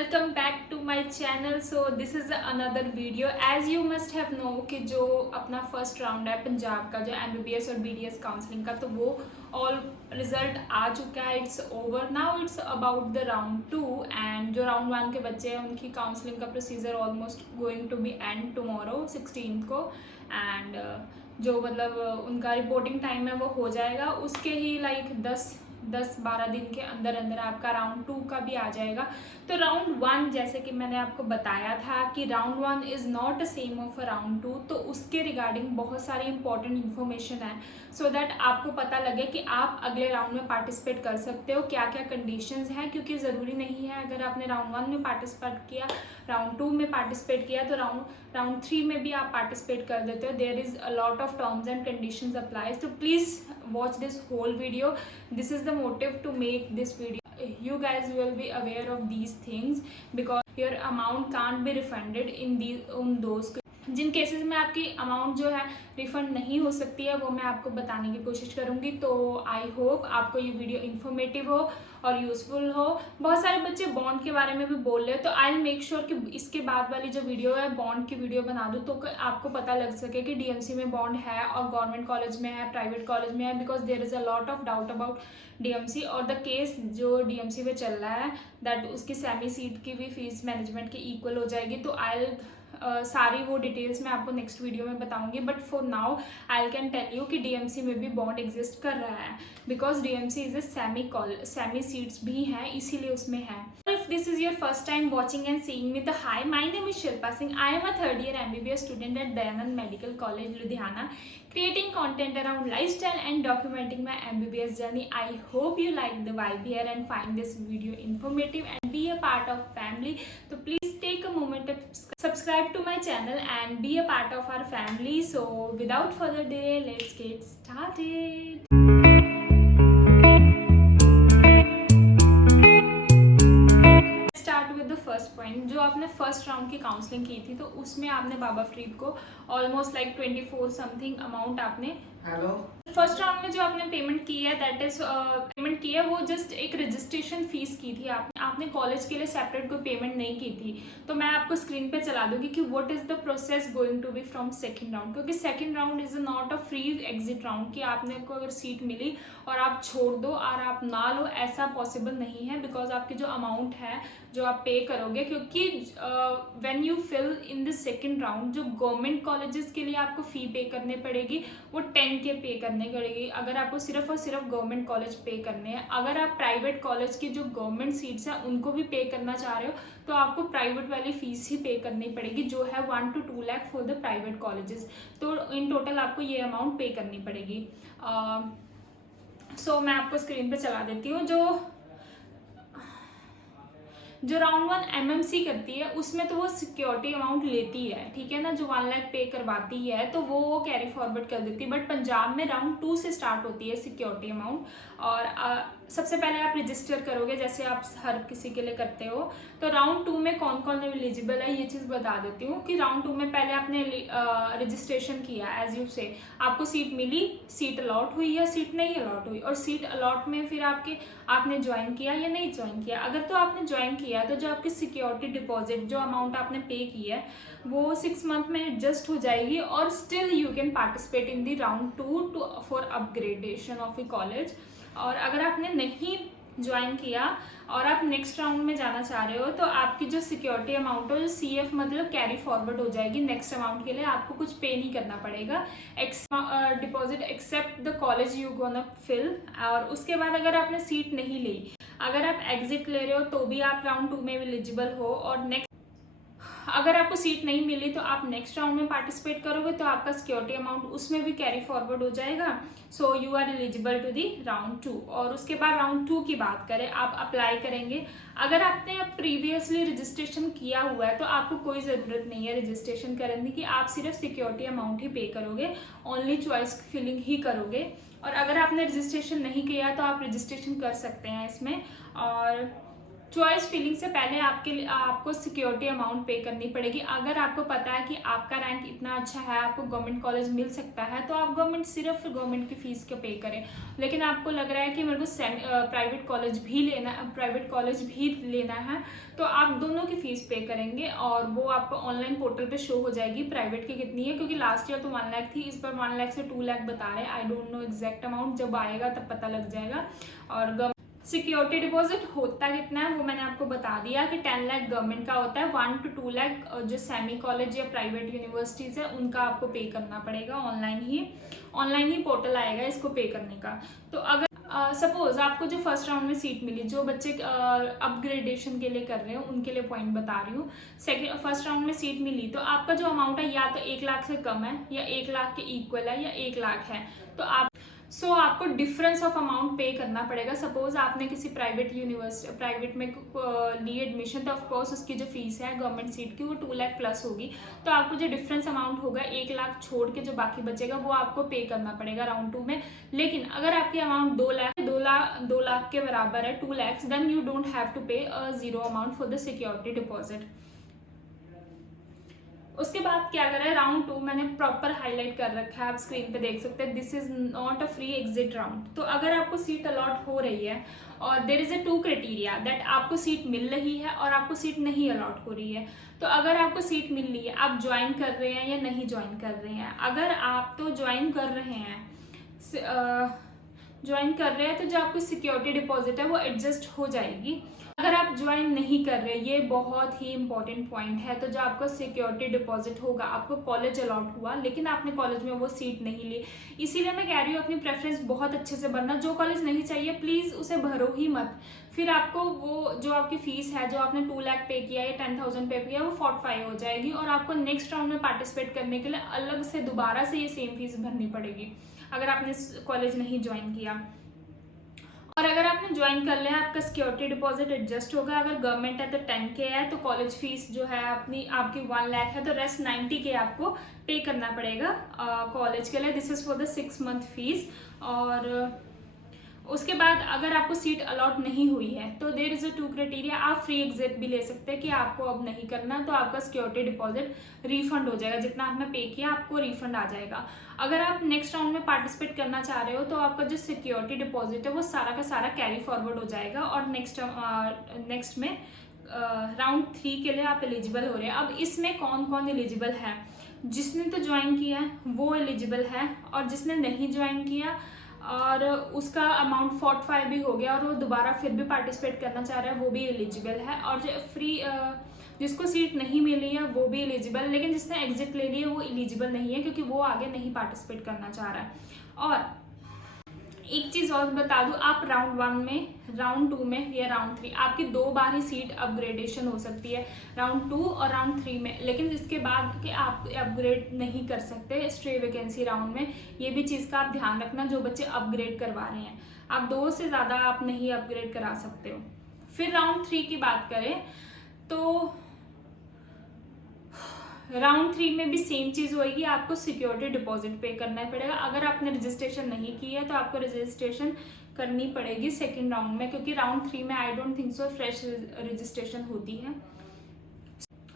welcome back to my channel. So this is another video. As you must have know कि जो अपना first round है पंजाब का जो MBBS और BDS काउंसलिंग का, तो वो ऑल रिजल्ट आ चुका है. It's over now. It's about the round 2 and जो राउंड 1 के बच्चे हैं उनकी काउंसलिंग का procedure almost going to be end tomorrow 16 को. एंड जो मतलब उनका रिपोर्टिंग टाइम है वो हो जाएगा. उसके ही लाइक 10-12 दिन के अंदर अंदर आपका राउंड 2 का भी आ जाएगा. तो राउंड 1 जैसे कि मैंने आपको बताया था कि round 1 is not a same of a round 2, तो उसके रिगार्डिंग बहुत सारी इंपॉर्टेंट इन्फॉर्मेशन है सो दैट आपको पता लगे कि आप अगले राउंड में पार्टिसिपेट कर सकते हो. क्या क्या कंडीशंस हैं, क्योंकि ज़रूरी नहीं है अगर आपने राउंड 1 में पार्टिसिपेट किया, राउंड 2 में पार्टिसिपेट किया तो राउंड 3 में भी आप पार्टिसिपेट कर देते हो. There is a lot of terms and conditions applies. तो please watch this whole video. This is the motive to make this video. You guys will be aware of these things because your amount can't be refunded in those जिन cases में आपकी amount जो है refund नहीं हो सकती है वो मैं आपको बताने की कोशिश करूँगी. तो आई होप आपको ये वीडियो इन्फॉर्मेटिव हो और यूज़फुल हो. बहुत सारे बच्चे बॉन्ड के बारे में भी बोल रहे हैं, तो आई विल मेक श्योर कि इसके बाद वाली जो वीडियो है बॉन्ड की वीडियो बना दूँ तो आपको पता लग सके कि DMC में बॉन्ड है और गवर्नमेंट कॉलेज में है, प्राइवेट कॉलेज में है, because there is a lot of doubt about DMC. और द केस जो DMC में चल रहा है दैट उसकी सेमी सीट की भी फीस मैनेजमेंट की इक्वल हो जाएगी. तो आई सारी वो डिटेल्स मैं आपको नेक्स्ट वीडियो में बताऊंगी. But for now I can tell you कि DMC में भी बॉन्ड एग्जिस्ट कर रहा है because DMC is a semi seats भी हैं, इसीलिए उसमें है. If this is your first time watching and seeing me, the hi, my name is Shilpa Singh. I am a third year MBBS student at Dayanand Medical College, Ludhiana, creating content around lifestyle and documenting my MBBS journey. I hope you like the vibe here and find this video informative and be a part of family. So please take a moment to subscribe to my channel and be a part of our family. So without further delay, let's get started. Start with the first point. जो आपने first round की counselling की थी तो उसमें आपने बाबा फरीद को almost like 24 something amount आपने फर्स्ट राउंड में जो आपने पेमेंट की है दैट इज पेमेंट की है वो जस्ट एक रजिस्ट्रेशन फीस की थी. आपने कॉलेज के लिए सेपरेट कोई पेमेंट नहीं की थी. तो मैं आपको स्क्रीन पे चला दूंगी कि what is the process going to be from second round, क्योंकि second round is not a free exit round कि आपने को अगर सीट मिली और आप छोड़ दो और आप ना लो, ऐसा पॉसिबल नहीं है. बिकॉज आपकी जो अमाउंट है जो आप पे करोगे, क्योंकि when you fill in the second round जो गवर्नमेंट कॉलेजेस के लिए आपको फ़ी पे करने पड़ेगी वो 10K पे करने पड़ेगी अगर आपको सिर्फ और सिर्फ गवर्नमेंट कॉलेज पे करने हैं. अगर आप प्राइवेट कॉलेज की जो गवर्नमेंट सीट्स हैं उनको भी पे करना चाह रहे हो तो आपको प्राइवेट वाली फीस ही पे करनी पड़ेगी जो है 1 to 2 lakh for the private colleges. तो इन टोटल आपको ये अमाउंट पे करनी पड़ेगी. सो मैं आपको स्क्रीन पे चला देती हूँ. जो राउंड 1 MMC करती है उसमें तो वो सिक्योरिटी अमाउंट लेती है, ठीक है ना, जो 1 लाख पे करवाती है तो वो कैरी फॉरवर्ड कर देती है. बट पंजाब में राउंड 2 से स्टार्ट होती है सिक्योरिटी अमाउंट. और सबसे पहले आप रजिस्टर करोगे जैसे आप हर किसी के लिए करते हो. तो राउंड 2 में कौन कौन एलिजिबल है ये चीज़ बता देती हूँ कि राउंड 2 में पहले आपने रजिस्ट्रेशन किया एज यू से, आपको सीट मिली, सीट अलॉट हुई या सीट नहीं अलॉट हुई, और सीट अलॉट में फिर आपने ज्वाइन किया या नहीं ज्वाइन किया. अगर तो आपने ज्वाइन किया तो जो आपकी सिक्योरिटी डिपॉजिट जो अमाउंट आपने पे की है वो 6 मंथ में एडजस्ट हो जाएगी और still you can participate in the round 2 for upgradation of A college. और अगर आपने नहीं ज्वाइन किया और आप नेक्स्ट राउंड में जाना चाह रहे हो तो आपकी जो सिक्योरिटी अमाउंट हो जो CF मतलब कैरी फॉरवर्ड हो जाएगी. नेक्स्ट अमाउंट के लिए आपको कुछ पे नहीं करना पड़ेगा deposit except the college you gonna fill. और उसके बाद अगर आपने सीट नहीं ली, अगर आप एग्जिट ले रहे हो तो भी आप राउंड 2 में एलिजिबल हो. और नेक्स्ट अगर आपको सीट नहीं मिली तो आप नेक्स्ट राउंड में पार्टिसिपेट करोगे तो आपका सिक्योरिटी अमाउंट उसमें भी कैरी फॉरवर्ड हो जाएगा. So you are eligible to the round 2. और उसके बाद राउंड 2 की बात करें, आप अप्लाई करेंगे. अगर आपने प्रीवियसली रजिस्ट्रेशन किया हुआ है तो आपको कोई ज़रूरत नहीं है रजिस्ट्रेशन करने की, आप सिर्फ सिक्योरिटी अमाउंट ही पे करोगे, ओनली चॉइस फिलिंग ही करोगे. और अगर आपने रजिस्ट्रेशन नहीं किया तो आप रजिस्ट्रेशन कर सकते हैं इसमें. और चॉइस फिलिंग से पहले आपको सिक्योरिटी अमाउंट पे करनी पड़ेगी। अगर आपको पता है कि आपका रैंक इतना अच्छा है, आपको गवर्नमेंट कॉलेज मिल सकता है, तो आप सिर्फ गवर्नमेंट की फीस का पे करें। लेकिन आपको लग रहा है कि मेरे को प्राइवेट कॉलेज भी लेना है, तो आप दोनों की फीस पे करेंगे और वो आपको ऑनलाइन पोर्टल पे शो हो जाएगी प्राइवेट की कितनी है। क्योंकि लास्ट ईयर तो 1 लाख थी, इस बार 1 लाख से 2 लाख बता रहे हैं। I don't know exact amount, जब आएगा तब पता लग जाएगा। और सिक्योरिटी डिपॉजिट होता कितना है वो मैंने आपको बता दिया कि 10 लाख गवर्नमेंट का होता है, 1 to 2 लाख जो सेमी कॉलेज या प्राइवेट यूनिवर्सिटीज है उनका आपको पे करना पड़ेगा। ऑनलाइन ही पोर्टल आएगा इसको पे करने का। तो अगर सपोज आपको जो फर्स्ट राउंड में सीट मिली, जो बच्चे अपग्रेडेशन के लिए कर रहे हो उनके लिए पॉइंट बता रही हूँ, फर्स्ट राउंड में सीट मिली तो आपका जो अमाउंट है या तो 1 लाख से कम है या 1 लाख के इक्वल है या 1 लाख है, तो आपको डिफरेंस ऑफ अमाउंट पे करना पड़ेगा। सपोज आपने किसी प्राइवेट में ली एडमिशन, तो ऑफकोर्स उसकी जो फीस है गवर्नमेंट सीट की वो 2 लाख प्लस होगी। तो आपको जो डिफरेंस अमाउंट होगा 1 लाख छोड़ के जो बाकी बचेगा वो आपको पे करना पड़ेगा राउंड 2 में। लेकिन अगर आपकी अमाउंट 2 लाख के बराबर है, 2 lakhs, then you don't have to pay zero amount for the security deposit. उसके बाद क्या करें, राउंड 2 मैंने प्रॉपर हाईलाइट कर रखा है, आप स्क्रीन पे देख सकते हैं। This is not a free exit round. तो अगर आपको सीट अलॉट हो रही है और there is a 2 criteria that आपको सीट मिल रही है और आपको सीट नहीं अलॉट हो रही है। तो अगर आपको सीट मिल रही है, आप ज्वाइन कर रहे हैं या नहीं ज्वाइन कर रहे हैं। अगर आप तो ज्वाइन कर रहे हैं तो जो आपकी सिक्योरिटी डिपॉजिट है वो एडजस्ट हो जाएगी। अगर आप ज्वाइन नहीं कर रहे, ये बहुत ही इंपॉर्टेंट पॉइंट है, तो जो आपका सिक्योरिटी डिपॉजिट होगा, आपको कॉलेज अलॉट हुआ लेकिन आपने कॉलेज में वो सीट नहीं ली, इसीलिए मैं कह रही हूँ अपनी प्रेफरेंस बहुत अच्छे से भरना। जो कॉलेज नहीं चाहिए प्लीज़ उसे भरो ही मत, फिर आपको वो जो आपकी फीस है, जो आपने 2 लाख पे किया या 10,000 पे किया, वो 45 हो जाएगी और आपको नेक्स्ट राउंड में पार्टिसिपेट करने के लिए अलग से दोबारा से ये सेम फीस भरनी पड़ेगी अगर आपने कॉलेज नहीं ज्वाइन किया। और अगर आपने ज्वाइन कर लिया, आपका सिक्योरिटी डिपॉजिट एडजस्ट होगा। अगर गवर्नमेंट है तो 10K है, तो कॉलेज फीस जो है आपकी 1 लाख है, तो रेस्ट 90K आपको पे करना पड़ेगा कॉलेज के लिए। This is for the 6 month fees. और उसके बाद अगर आपको सीट अलॉट नहीं हुई है तो देयर इज अ 2 क्राइटेरिया, आप फ्री एग्जिट भी ले सकते हैं कि आपको अब नहीं करना, तो आपका सिक्योरिटी डिपॉजिट रिफंड हो जाएगा। जितना आपने पे किया आपको रिफंड आ जाएगा। अगर आप नेक्स्ट राउंड में पार्टिसिपेट करना चाह रहे हो तो आपका जो सिक्योरिटी डिपॉजिट है वो सारा का सारा कैरी फॉरवर्ड हो जाएगा और नेक्स्ट में राउंड 3 के लिए आप एलिजिबल हो रहे हैं। अब इसमें कौन कौन एलिजिबल है, जिसने तो ज्वाइन किया है वो एलिजिबल है, और जिसने नहीं ज्वाइन किया और उसका अमाउंट 45 भी हो गया और वो दोबारा फिर भी पार्टिसिपेट करना चाह रहा है वो भी एलिजिबल है। और जो जिसको सीट नहीं मिली है वो भी एलिजिबल, लेकिन जिसने एग्जिट ले लिया वो एलिजिबल नहीं है क्योंकि वो आगे नहीं पार्टिसिपेट करना चाह रहा है। और एक चीज़ और बता दूं, आप राउंड 1 में, राउंड 2 में या राउंड 3 आपकी 2 बार ही सीट अपग्रेडेशन हो सकती है, राउंड 2 और राउंड 3 में। लेकिन इसके बाद के आप अपग्रेड नहीं कर सकते स्ट्रे वैकेंसी राउंड में। ये भी चीज़ का आप ध्यान रखना, जो बच्चे अपग्रेड करवा रहे हैं, आप 2 से ज़्यादा आप नहीं अपग्रेड करा सकते हो। फिर राउंड 3 की बात करें तो राउंड 3 में भी सेम चीज़ होगी, आपको सिक्योरिटी डिपॉजिट पे करना पड़ेगा। अगर आपने रजिस्ट्रेशन नहीं की है तो आपको रजिस्ट्रेशन करनी पड़ेगी सेकेंड राउंड में, क्योंकि राउंड 3 में I don't think so fresh registration होती है।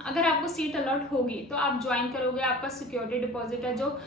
अगर आपको सीट अलॉट होगी तो आप ज्वाइन करोगे, आपका सिक्योरिटी डिपॉजिट है जो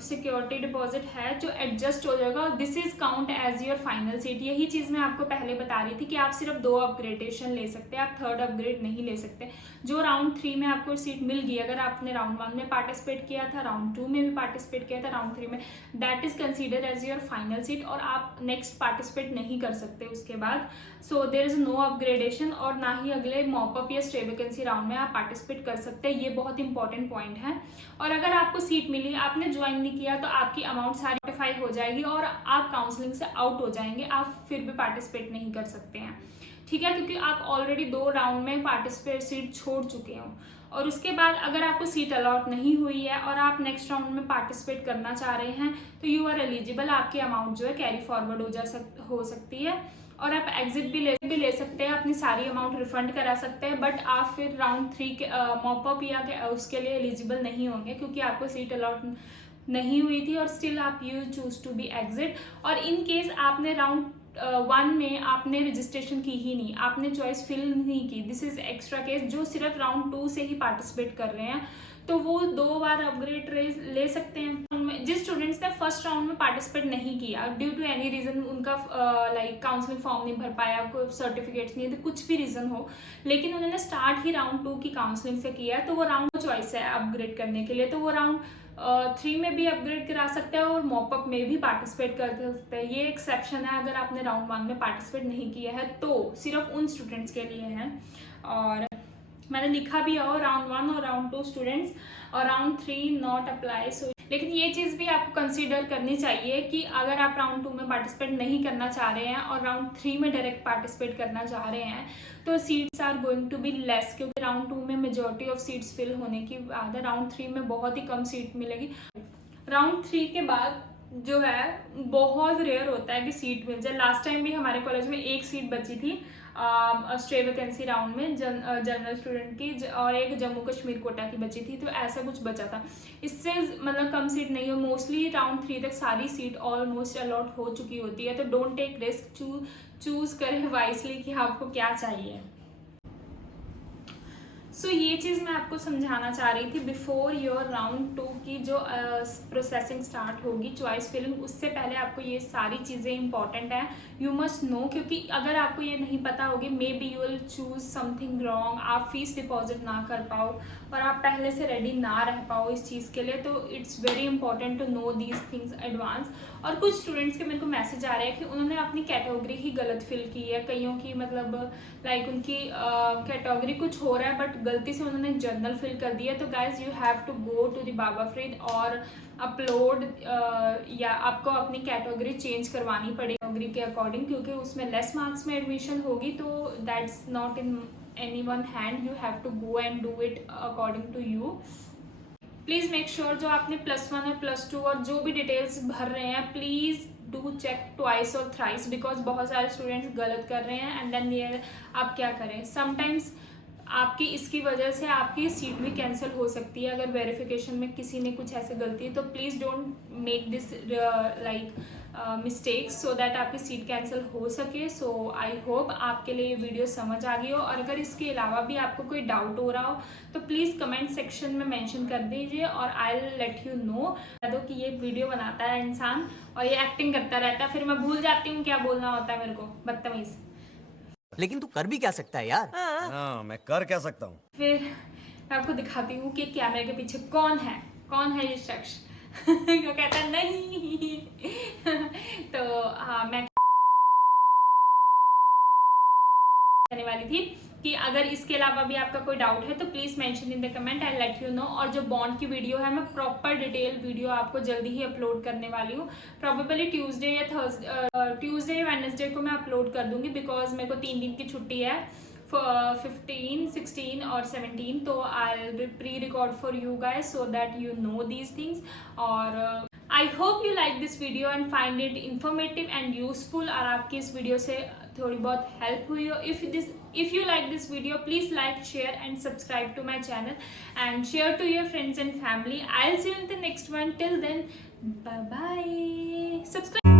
सिक्योरिटी डिपॉजिट है जो एडजस्ट हो जाएगा और this is count as your final seat. यही चीज़ मैं आपको पहले बता रही थी कि आप सिर्फ 2 अपग्रेडेशन ले सकते हैं, आप 3rd अपग्रेड नहीं ले सकते। जो राउंड 3 में आपको सीट मिल गई, अगर आपने राउंड 1 में पार्टिसिपेट किया था, राउंड 2 में भी पार्टिसिपेट किया था, राउंड 3 में, that is consider as your final seat और आप नेक्स्ट पार्टिसिपेट नहीं कर सकते उसके बाद। So there is no upgradation और ना ही अगले मॉपअप या स्टे वैकेंसी राउंड में आप पार्टिसिपेट कर सकते हैं। ये बहुत इंपॉर्टेंट पॉइंट है। और अगर आपको सीट मिली, आपने ज्वाइन नहीं किया, तो आपकी अमाउंट सारी नोटिफाई हो जाएगी और आप काउंसलिंग से आउट हो जाएंगे, आप फिर भी पार्टिसिपेट नहीं कर सकते हैं, ठीक है, क्योंकि आप ऑलरेडी 2 राउंड में पार्टिसिपेट सीट छोड़ चुके हो। और उसके बाद अगर आपको सीट अलॉट नहीं हुई है और आप नेक्स्ट राउंड में पार्टिसिपेट करना चाह रहे हैं तो यू आर एलिजिबल, आपकी अमाउंट जो है कैरी फॉरवर्ड हो सकती है और आप एग्जिट भी ले सकते हैं, अपनी सारी अमाउंट रिफंड करा सकते हैं। बट आप फिर राउंड 3 के मॉपअप या उसके लिए एलिजिबल नहीं होंगे क्योंकि आपको सीट अलॉट नहीं हुई थी और स्टिल आप you choose to be exit. और इन केस आपने वन में आपने रजिस्ट्रेशन की ही नहीं, आपने चॉइस फिल नहीं की, दिस इज एक्स्ट्रा केस। जो सिर्फ राउंड 2 से ही पार्टिसिपेट कर रहे हैं तो वो 2 बार अपग्रेड ले सकते हैं। जिस स्टूडेंट्स ने फर्स्ट राउंड में पार्टिसिपेट नहीं किया ड्यू टू एनी रीजन, उनका लाइक काउंसलिंग फॉर्म नहीं भर पाया, कोई सर्टिफिकेट्स नहीं थे, कुछ भी रीजन हो, लेकिन उन्होंने स्टार्ट ही राउंड 2 की काउंसलिंग से किया, तो वो राउंड चॉइस है अपग्रेड करने के लिए, तो वो राउंड 3 में भी अपग्रेड करा सकते हैं और मॉपअप में भी पार्टिसिपेट कर सकते हैं। ये एक्सेप्शन है अगर आपने राउंड 1 में पार्टिसिपेट नहीं किया है, तो सिर्फ उन स्टूडेंट्स के लिए है। और मैंने लिखा भी है राउंड 1 और राउंड 2 स्टूडेंट्स, और राउंड 3 नॉट अप्लाई। सो लेकिन ये चीज़ भी आपको कंसीडर करनी चाहिए कि अगर आप राउंड 2 में पार्टिसिपेट नहीं करना चाह रहे हैं और राउंड 3 में डायरेक्ट पार्टिसिपेट करना चाह रहे हैं तो seats are going to be less, क्योंकि राउंड 2 में मेजॉरिटी ऑफ सीट्स फिल होने की बात है, राउंड 3 में बहुत ही कम सीट मिलेगी। राउंड 3 के बाद जो है बहुत रेयर होता है कि सीट मिल जाए। लास्ट टाइम भी हमारे कॉलेज में एक सीट बची थी स्टे वैकेंसी राउंड में जनरल स्टूडेंट की, और एक जम्मू कश्मीर कोटा की बची थी, तो ऐसा कुछ बचा था। इससे मतलब कम सीट नहीं हो, मोस्टली राउंड 3 तक सारी सीट ऑलमोस्ट अलॉट हो चुकी होती है, तो डोंट टेक रिस्क, चूज करें वाइसली कि आपको क्या चाहिए। सो ये चीज़ मैं आपको समझाना चाह रही थी बिफोर योर राउंड 2 की जो प्रोसेसिंग स्टार्ट होगी चॉइस फिलिंग, उससे पहले आपको ये सारी चीज़ें इंपॉर्टेंट है, यू मस्ट नो, क्योंकि अगर आपको ये नहीं पता होगी may be you will choose something wrong, आप फीस डिपॉजिट ना कर पाओ और आप पहले से रेडी ना रह पाओ इस चीज़ के लिए, तो it's very important to know these things advance. और कुछ स्टूडेंट्स के मेरे को मैसेज आ रहे हैं कि उन्होंने अपनी कैटेगरी ही गलत फिल की है, कईयों की मतलब लाइक उनकी कैटेगरी कुछ हो रहा है बट गलती से उन्होंने जनरल फिल कर दिया, तो guys you have to go to the Baba Farid और अपलोड, या आपको अपनी कैटेगरी चेंज करवानी पड़ेगी कैटेगरी के अकॉर्डिंग, क्योंकि उसमें लेस मार्क्स में एडमिशन होगी, तो that's not in any one hand, you have to go and do it according to you. Please make sure जो आपने +1 और +2 और जो भी डिटेल्स भर रहे हैं प्लीज़ डू चेक ट्वाइस और थ्राइस, बिकॉज बहुत सारे स्टूडेंट्स गलत कर रहे हैं एंड देन ये आप क्या करें, समटाइम्स आपकी इसकी वजह से आपकी सीट भी कैंसिल हो सकती है अगर वेरिफिकेशन में किसी ने कुछ ऐसे गलती है, तो please don't make this like mistakes so that आपकी सीट कैंसिल हो सके। सो आई होप आपके लिए ये वीडियो समझ आ गई हो, और अगर इसके अलावा भी आपको कोई डाउट हो रहा हो तो प्लीज़ कमेंट सेक्शन में मेंशन कर दीजिए और I will let you know. दो कि ये वीडियो बनाता है इंसान और ये एक्टिंग करता रहता है, फिर मैं भूल जाती हूँ क्या बोलना होता है मेरे को, बदतमीज़। लेकिन तू कर भी क्या सकता है यार। हाँ, मैं कर क्या सकता हूँ। फिर मैं आपको दिखाती हूँ कि कैमरे के पीछे कौन है ये शख्स जो कहता है नहीं तो हाँ, मैं कहने वाली थी कि अगर इसके अलावा भी आपका कोई डाउट है तो please mention in the comment, I let you know. और जो बॉन्ड की वीडियो है मैं प्रॉपर डिटेल वीडियो आपको जल्दी ही अपलोड करने वाली हूँ, प्रॉबेबली ट्यूसडे या वेडनेसडे को मैं अपलोड कर दूंगी, बिकॉज मेरे को 3 दिन की छुट्टी है 15, 16 और 17, तो I will pre record for you guys so that you know these things. और I hope you like this video and find it informative and useful, और आपकी इस वीडियो से थोड़ी बहुत हेल्प हुई हो। If you like this video, please like, share and subscribe to my channel and share to your friends and family. I'll see you in the next one. Till then, bye bye. Subscribe.